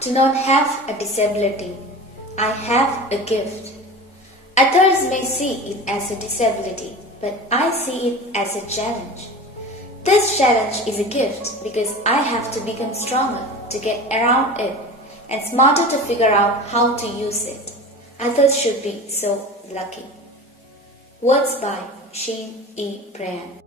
do not have a disability. I have a gift. Others may see it as a disability, but I see it as a challenge. This challenge is a gift because I have to become stronger to get around it and smarter to figure out how to use it. Others should be so lucky. Words by Shane E. Bryan.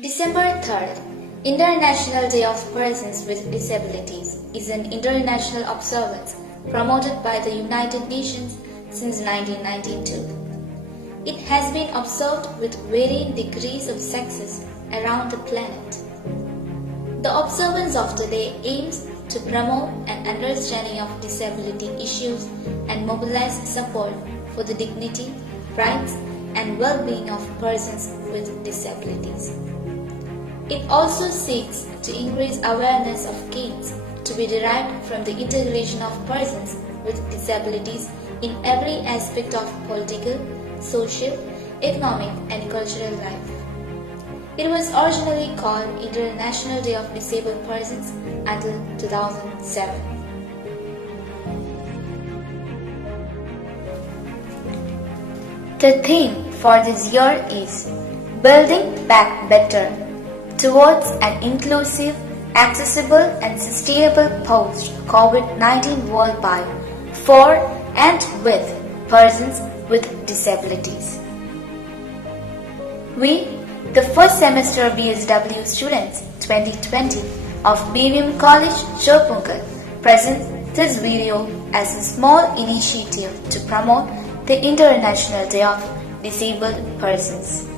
December 3rd, International Day of Persons with Disabilities, is an international observance promoted by the United Nations since 1992. It has been observed with varying degrees of success around the planet. The observance of the day aims to promote an understanding of disability issues and mobilize support for the dignity, rights, and well-being of persons with disabilities. It also seeks to increase awareness of gains to be derived from the integration of persons with disabilities in every aspect of political, social, economic, and cultural life. It was originally called International Day of Disabled Persons until 2007. The theme for this year is Building Back Better towards an inclusive, accessible and sustainable post-COVID-19 world by, for and with persons with disabilities. We, the first semester BSW students 2020 of BVM College, Cherpunkal, present this video as a small initiative to promote the International Day of Disabled Persons.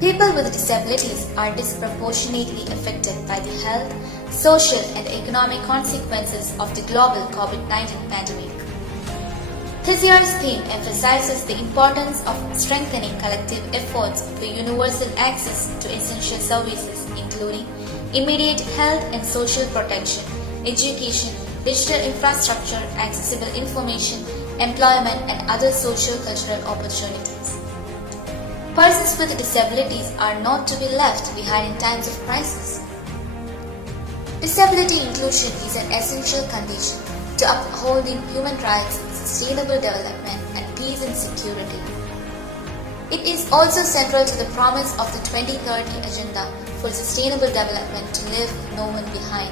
People with disabilities are disproportionately affected by the health, social and economic consequences of the global COVID-19 pandemic. This year's theme emphasizes the importance of strengthening collective efforts for universal access to essential services including immediate health and social protection, education, digital infrastructure, accessible information, employment and other social cultural opportunities. Persons with disabilities are not to be left behind in times of crisis. Disability inclusion is an essential condition to upholding human rights, sustainable development, and peace and security. It is also central to the promise of the 2030 Agenda for Sustainable Development to leave no one behind.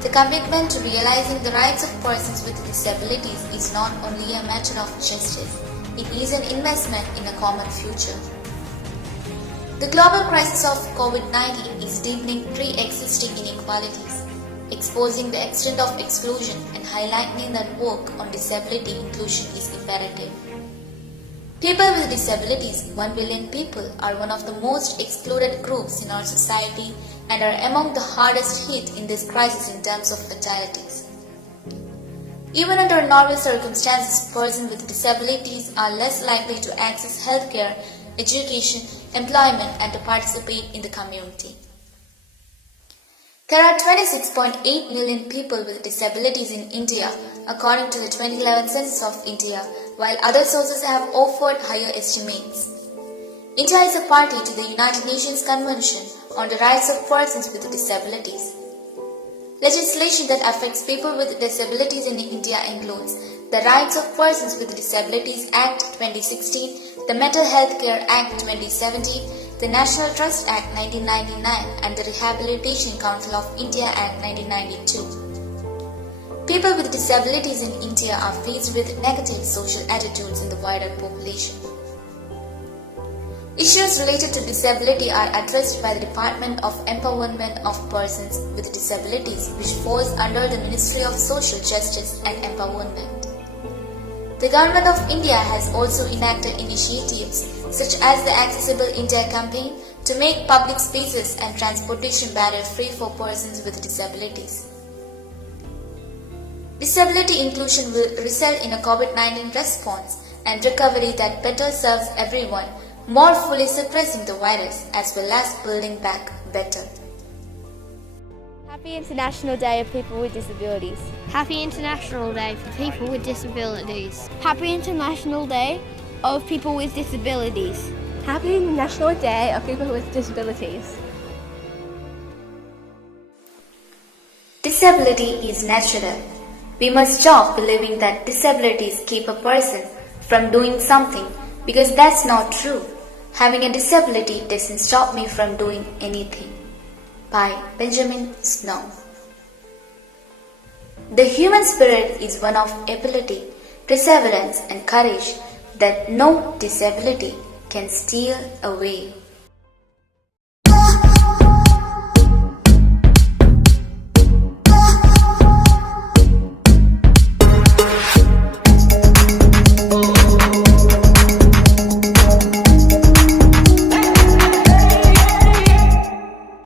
The commitment to realizing the rights of persons with disabilities is not only a matter of justice, it is an investment in a common future. The global crisis of COVID-19 is deepening pre-existing inequalities, exposing the extent of exclusion and highlighting that work on disability inclusion is imperative. People with disabilities, 1 billion people, are one of the most excluded groups in our society and are among the hardest hit in this crisis in terms of fatalities. Even under normal circumstances, persons with disabilities are less likely to access healthcare, education, employment, and to participate in the community. There are 26.8 million people with disabilities in India, according to the 2011 Census of India, while other sources have offered higher estimates. India is a party to the United Nations Convention on the Rights of Persons with Disabilities. Legislation that affects people with disabilities in India includes the Rights of Persons with Disabilities Act 2016, the Mental Health Care Act 2017, the National Trust Act 1999 and the Rehabilitation Council of India Act 1992. People with disabilities in India are faced with negative social attitudes in the wider population. Issues related to disability are addressed by the Department of Empowerment of Persons with Disabilities, which falls under the Ministry of Social Justice and Empowerment. The Government of India has also enacted initiatives such as the Accessible India campaign to make public spaces and transportation barrier-free for persons with disabilities. Disability inclusion will result in a COVID-19 response and recovery that better serves everyone more fully suppressing the virus as well as building back better. Happy International Day of People with Disabilities. Happy International Day for People with Disabilities. Happy International Day of People with Disabilities. Happy International Day of People with Disabilities. Disability is natural. We must stop believing that disabilities keep a person from doing something because that's not true. Having a disability doesn't stop me from doing anything. By Benjamin Snow. The human spirit is one of ability, perseverance and courage that no disability can steal away.